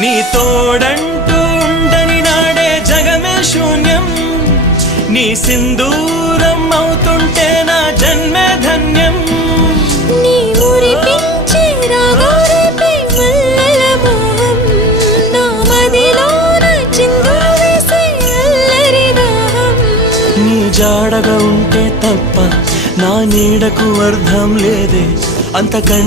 నీ తోడంటూ ఉండని నాడే జగమే శూన్యం, నీ సింధూరం అవుతుంటే నా జన్మే ధన్యం. నీ మురిపించే రాగాలపై మల్లెల మోహం, నా మదిలోన చిందులు వేసే అల్లరి దాహం. నీ జాడగా ఉంటే తప్ప నా నీడకు అర్థం లేదే, అంతకంటే